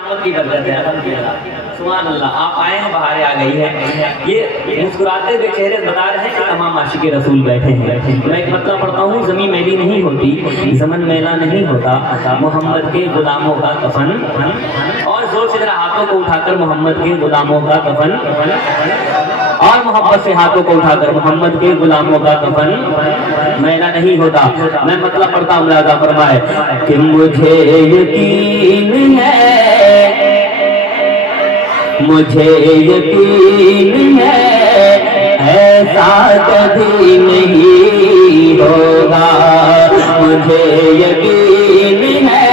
की बरकत है अल्हम्दुलिल्लाह। सुभान अल्लाह। आप आए हैं, बहारें आ गई है। ये मुस्कुराते हुए चेहरे बता रहे हैं कि तमाम आशिक़े रसूल बैठे हैं। मैं एक मतलब पढ़ता हूँ, ज़मीन मैली नहीं होती, ज़मन मैला नहीं होता, मोहम्मद के गुलामों का कफन। और जोर से जरा हाथों को उठाकर मोहम्मद के गुलामों का कफन, और मोहब्बत से हाथों को उठाकर मोहम्मद के गुलामों का कफन मैला नहीं होता। मैं मतलब पढ़ता हूँ, मुलाज़ा फरमाए कि मुझे यकीन है, मुझे यकीन है ऐसा कभी नहीं होगा, मुझे यकीन है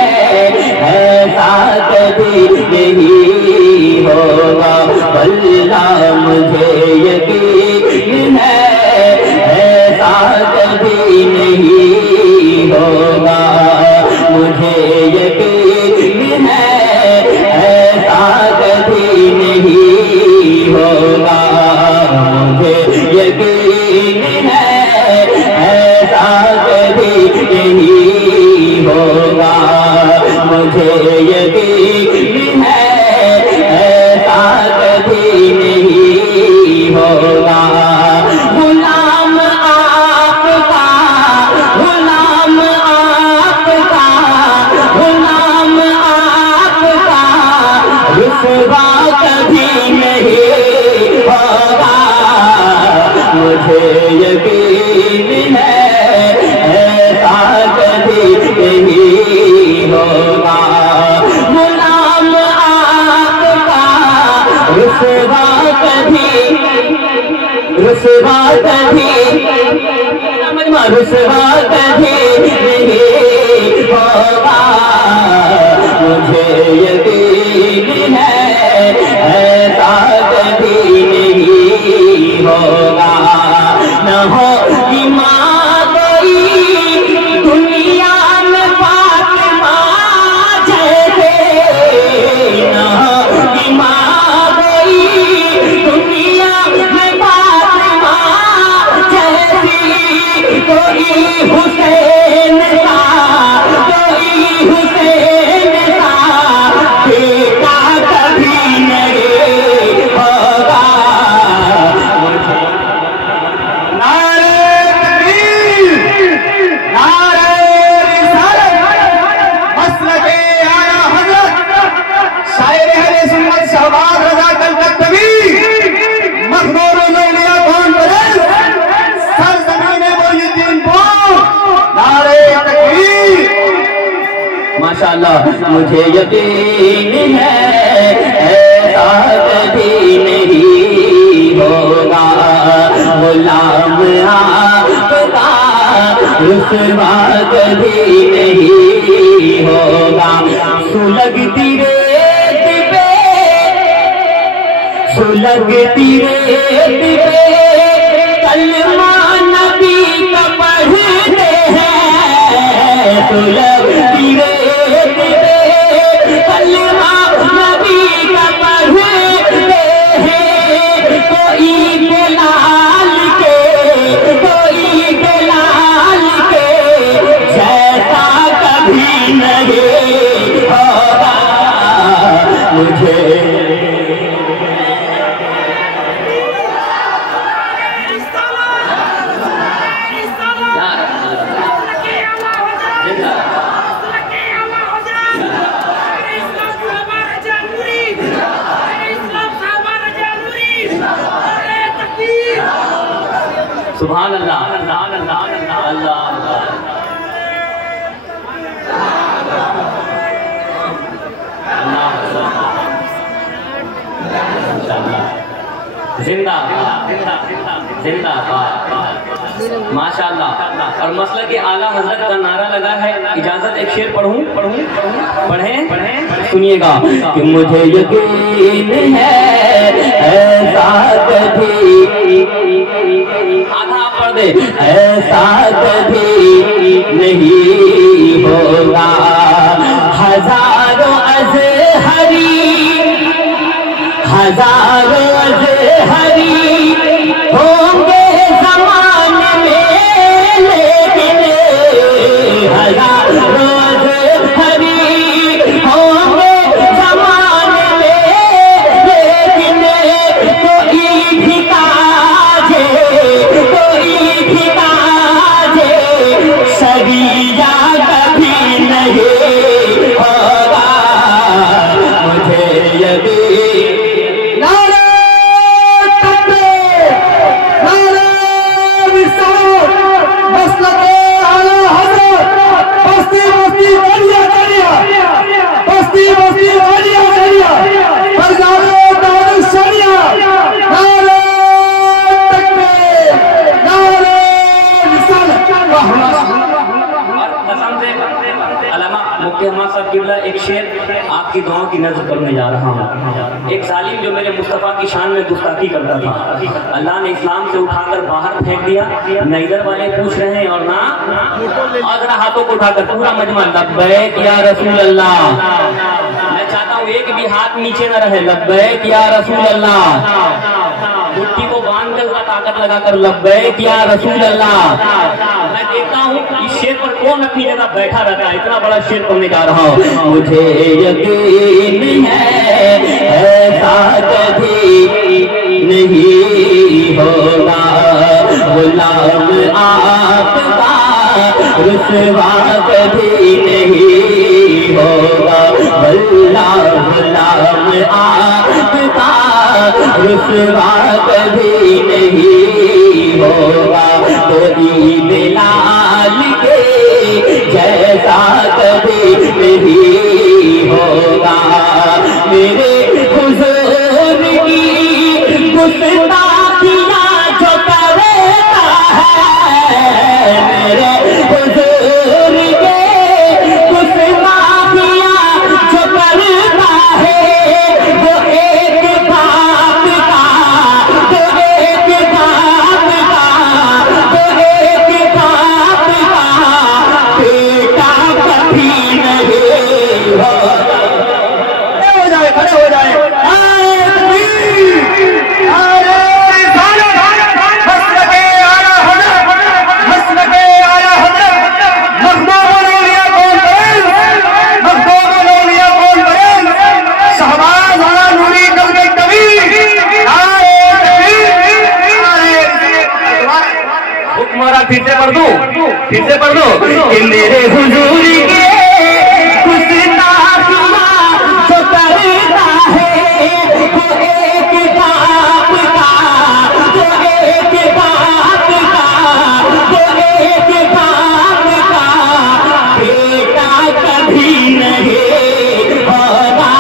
ऐसा कभी नहीं होगा, अल्लाह मुझे यकीन है ऐसा कभी नहीं होगा, मुझे यकीन है ऐसा कभी नहीं होगा, मुझे यकीन है ऐसा कभी नहीं होगा, मुझे यकीन है ऐसा कभी नहीं होगा। गुलाम आपका, गुलाम आपका, गुलाम आपका रुसवा कभी नहीं होगा, मुझे यकीन है ऐसा कभी नहीं होगा। गुलाम आपका रुसवा कभी, रुसवा कभी, रुसवा कभी नहीं होगा, मुझे यकीन है ऐसा कभी नहीं होगा। न हो माँ कोई दुनिया में फातिमा जैसे, न हो माँ कोई दुनिया में फातिमा जैसी, कोई हुसैन का, कोई हुसैन का बेटा कभी नहीं होगा। माशाअल्लाह, मुझे यकीन है ऐसा कभी नहीं होगा, गुलाम आपका रुसवा कभी नहीं होगा। सुलगती रेत पे, सुलगती रेत पे कलमा नबी का पढ़ते हैं, सुलगती रेत पे कलमा नबी का पढ़ते हैं, कोई बिलाल के, कोई बिलाल के जैसा कभी नहीं होगा, मुझे सुभान अल्लाह, अल्लाह अल्लाह अल्लाह। जिंदाबाद, जिंदाबाद, माशाअल्लाह। और मसला के आला हजरत का नारा लगा है। इजाजत एक शेर पढ़ूं, पढ़ें, सुनिएगा कि मुझे यकीन है ऐसा कभी, आधा पढ़ दे, ऐसा कभी नहीं होगा। हजारों अज़हरी, हजारों अज़हरी होंगे ज़माने में, लेकिन हजारों अज़हरी होंगे ज़माने दुआओं की नज़र करने जा रहा हूँ। एक जालिम जो मेरे मुस्तफ़ा की शान में गुस्ताखी करता था, अल्लाह ने इस्लाम से उठाकर बाहर फेंक दिया। न इधर वाले पूछ रहे हैं और ना और हाथों को उठाकर पूरा मजमा लब्बैक या रसूल अल्लाह। मैं चाहता हूँ एक भी हाथ नीचे न रहे, लब्बैक या रसूल अल्लाह। मुट्ठी को बांध कर ताकत लगाकर लब्बैक या रसूल अल्लाह। मैं देखता हूँ इस शेर पर कौन अपनी जगह बैठा रहता है। इतना बड़ा शेर पढ़ने जा रहा हूँ। मुझे यकीन है ऐसा कभी नहीं होगा, गुलाम आपका रुसवा कभी नहीं होगा, अल्लाह गुलाम आपका रुसवा कभी नहीं होगा। कोई बिलाल के जैसा कभी नहीं होगा। मेरे हुजूर की गुस्ताखियां जो करता है, मेरे हुजूर के गुस्ताखियां जो करता है, वो एक बाप का, वो एक बाप का, वो एक बाप का बेटा कभी नहीं होगा। खड़े हो जाए फिर से पढ़ दो कि मेरे हुजूर के गुस्ताखियां जो करता है, वो एक बाप का, वो एक बाप का, वो एक बाप का बेटा कभी नहीं होगा।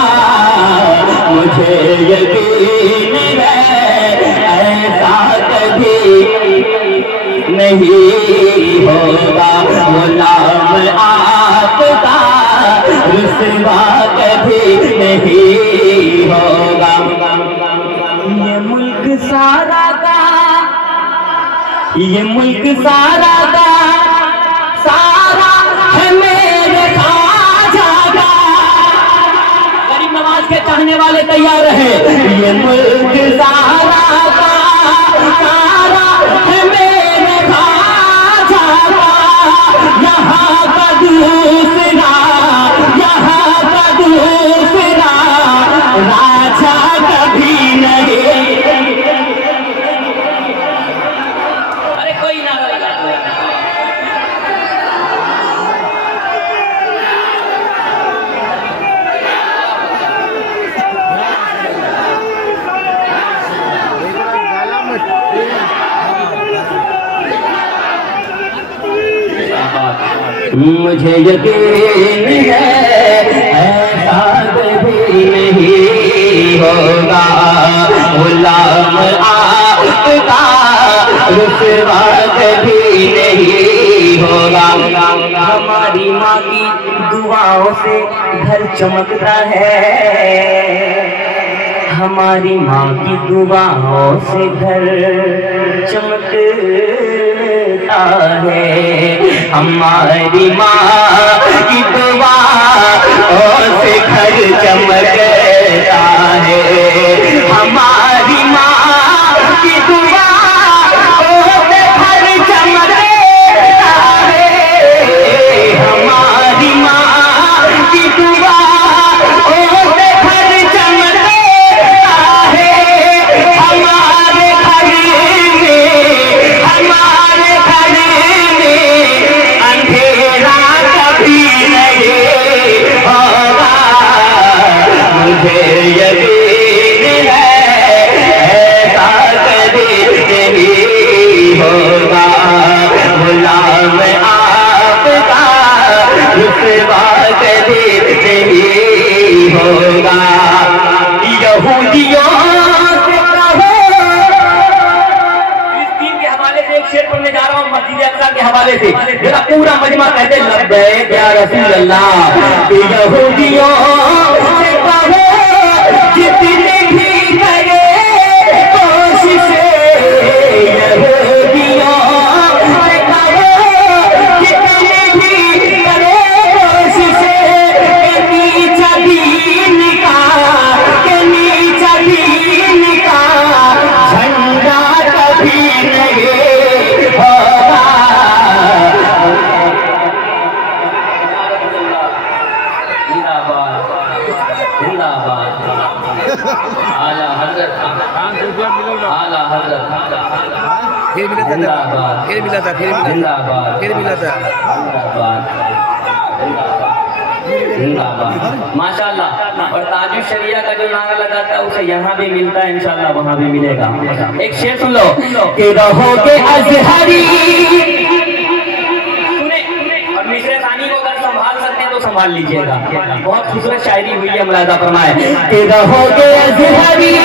मुझे यकीन है ऐसा कभी नहीं होगा, गुलाम आपका रुसवा कभी नहीं होगा। ये मुल्क सारा का, ये मुल्क सारा का सारा है मेरे खाजा का। गरीब नवाज के चाहने वाले तैयार रहे। ये मुल्क सारा का सारा है मेरे खाजा का। यहाँ का दूसरा, यहाँ का दूसरा राजा कभी नहीं। अरे कोई नारा लगा मुझे यकीन है ऐसा कभी नहीं होगा, गुलाम आपका रुसवा कभी नहीं होगा। हमारी माँ की दुआओं से घर चमकता है, हमारी माँ की दुआओं से घर चमकता है। हमारी माँ की दुआओं से घर चमकता है। हमारी माँ की दुआओं से घर चमकता है। हमारी माँ की दुआओं से घर चमकता है। हमारे घर में, हमारे घर में अंधेरा कभी नहीं होगा। मुझे यकीन है ऐसा कभी नहीं होगा, गुलाम आपका रुसवा कभी नहीं होगा। यहूदियों से कहो, फिलिस्तीन के हवाले से एक शेर पढ़ने जा रहा हूँ, मस्जिद अक्सा के हवाले से। मेरा पूरा मजमा कहते लब्बैक या रसूल अल्लाह। यहूदियों से जिंदाबाद आला हजरत आला हजरत फिर मिला था जिंदाबाद फिर मिला था फिर मिला जिंदाबाद फिर मिला था जिंदाबाद जिंदाबाद माशाअल्लाह। और ताजुल शरिया का जो नारा लगाता है उसे यहाँ भी मिलता है, इंशाअल्लाह वहाँ भी मिलेगा। एक शेर सुन लो कि रहोगे अज़हरी, और मिसरे सानी को अगर संभाल सकते हैं तो संभाल लीजिएगा। बहुत खूबसूरत शायरी हुई है, मुलाहिजा फरमाए कि रहोगे अज़हरी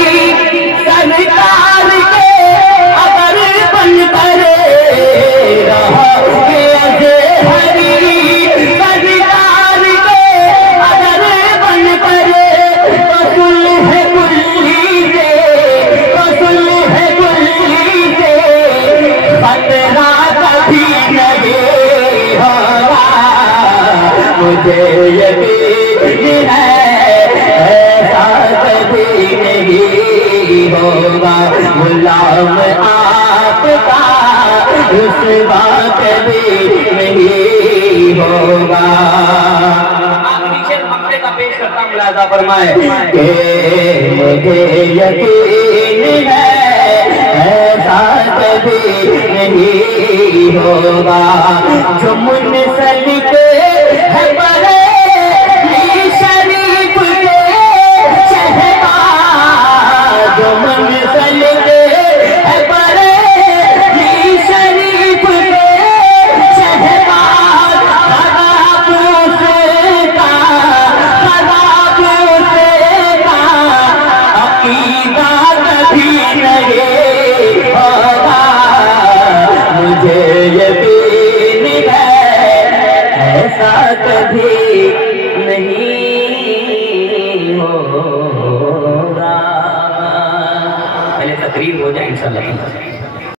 सरकार के अगर बन करे, रहोगे अज़हरी सरकार के अगर बन करे, तो सुल्ह कुल्ली से, तो सुल्ह कुल्ली से खतरा कभी नहीं होगा। मुझे यकीन है ऐसा कभी नहीं होगा। गुलाम आपका रुसवा कभी नहीं होगा। आखिरी शेर मक्के का पेश करता हूं, मुलाहिजा फरमाए कि मुझे यकीन है ऐसा कभी नहीं होगा। जो मुनसलिक है बरेली शरीफ के शहबाज, जो मुनसलिक है बरेली शरीफ के शहबाज, अकीदा कभी नहीं होगा। मुझे यकीन है ऐसा कभी नहीं होगा। पहले तकरीर हो जाए इंशाअल्लाह।